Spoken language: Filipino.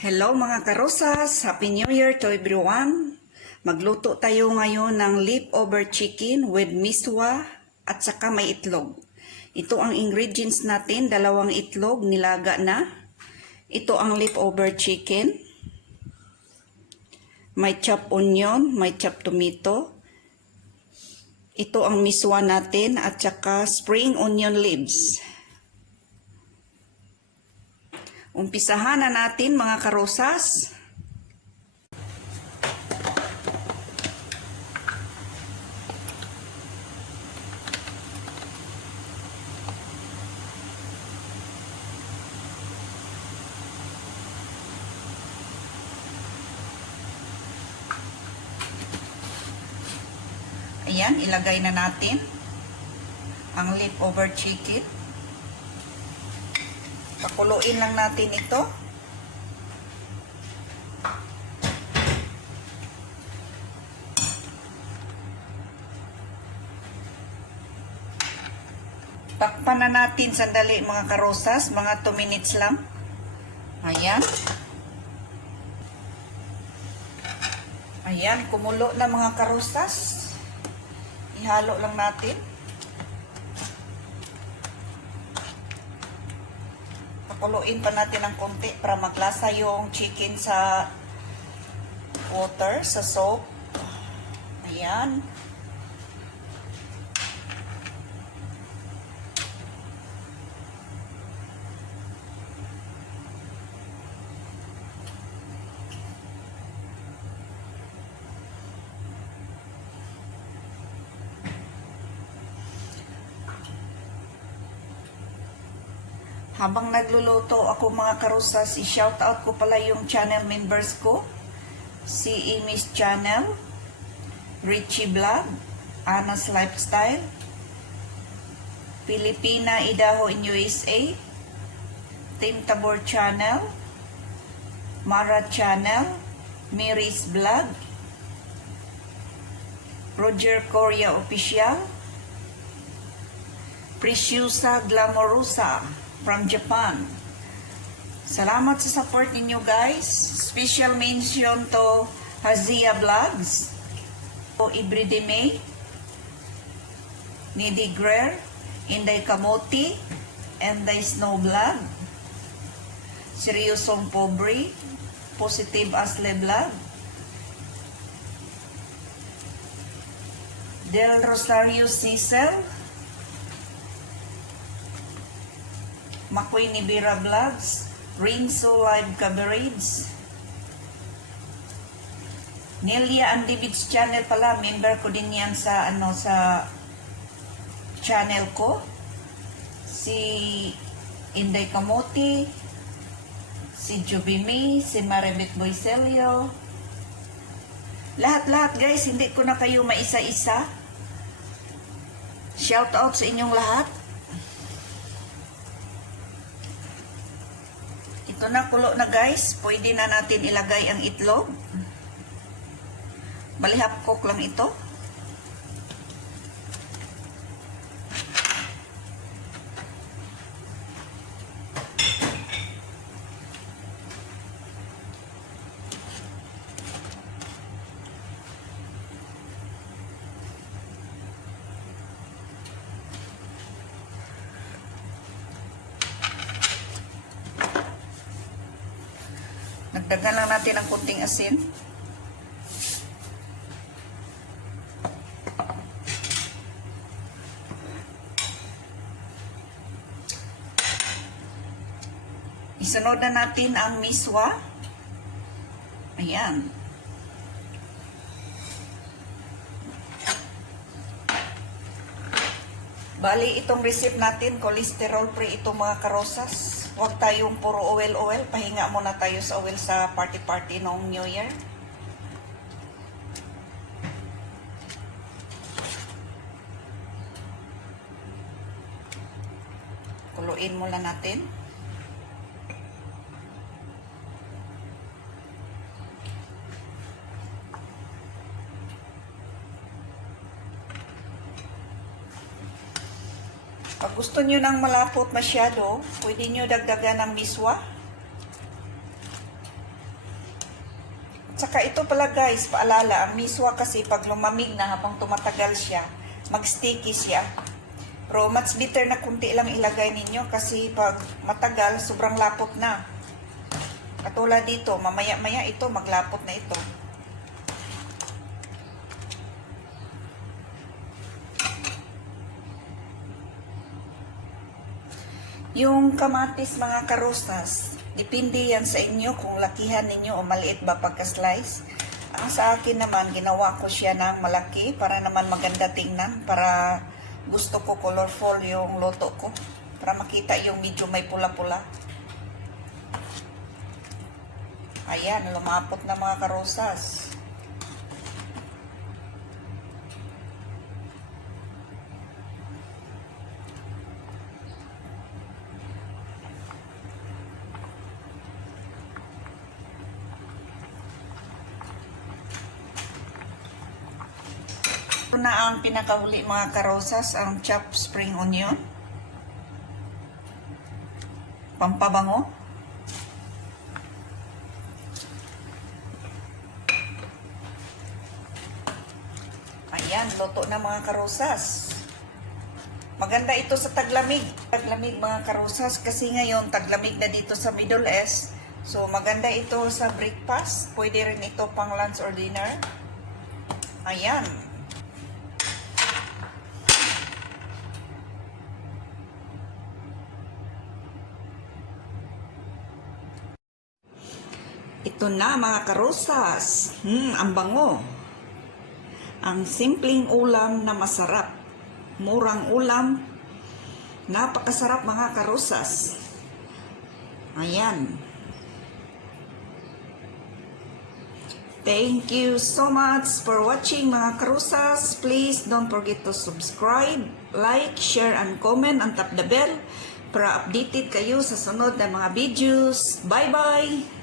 Hello mga karosas! Happy New Year to everyone! Magluto tayo ngayon ng leftover chicken with miswa at saka may itlog. Ito ang ingredients natin, 2 itlog, nilaga na. Ito ang leftover chicken. May chopped onion, may chopped tomato. Ito ang miswa natin at saka spring onion leaves. Umpisahan na natin mga karosas. Ayan, ilagay na natin ang leftover chicken. Pakuluin lang natin ito. Takpan na natin sandali mga karosas, mga 2 minutes lang. Ayan. Ayan, kumulo na mga karosas. Ihalo lang natin. Pakuluin pa natin ng konti para maglasa yung chicken sa water, sa soap. Ayan. Habang nagluluto ako mga karosas, i-shoutout ko pala yung channel members ko. Si Amy's Channel, Richie Vlog, Anna's Lifestyle, Pilipina Idaho in USA, Team Tabor Channel, Mara Channel, Mary's Vlog, Roger Correa Official, Preciosa Glamorosa from Japan. Salamat sa support ninyo guys. Special mention to Hazia Vlogs, to Ibride May, Nidi Greer, Inday Kamote, and the Snow Vlog, Seryosong Pobre, Positive Asle Vlog, Del Rosario Cecil, Makoy Nibira Vlogs, Rinso Live Coverage, Nelia and David's channel pala, member ko din yan sa sa channel ko. Si Inday Kamote, si Jubimi, si Maribeth Boiselio. Lahat-lahat guys, hindi ko na kayo maisa-isa. Shout out sa inyong lahat. Ito na, kulo na guys. Pwede na natin ilagay ang itlog. Balihap cook lang ito. Nagdagan lang natin ang kunting asin. Isunod na natin ang miswa. Ayan. Bali, itong recipe natin, cholesterol free itong mga karosas. Huwag tayong puro oil. Pahinga muna tayo sa oil sa party-party noong New Year. Kuluin muna natin. Pag gusto nyo nang malapot masyado, pwede nyo dagdagan ng miswa. Tsaka ito pala guys, paalala, ang miswa kasi pag lumamig na habang tumatagal siya, mag-sticky siya. Pero much better na kunti lang ilagay ninyo kasi pag matagal, sobrang lapot na. Katulad dito, mamaya-maya ito, maglapot na ito. Yung kamatis mga karosas, depende yan sa inyo kung lakihan ninyo o maliit ba pagka-slice. Ang sa akin naman, ginawa ko siya ng malaki para naman maganda tingnan, para gusto ko colorful yung luto ko, para makita yung medyo may pula-pula. Ayan, lumapot na mga karosas. Ito na ang pinakahuli mga karosas, ang chopped spring onion. Pampabango. Ayan, luto na mga karosas. Maganda ito sa taglamig. Taglamig mga karosas kasi ngayon taglamig na dito sa Middle East. So maganda ito sa breakfast. Pwede rin ito pang lunch or dinner. Ayan. Ito na mga karosas. Ang bango. Ang simpleng ulam na masarap. Murang ulam. Napakasarap mga karosas. Ayan. Thank you so much for watching mga karosas. Please don't forget to subscribe, like, share, and comment, and tap the bell para updated kayo sa sunod na mga videos. Bye-bye!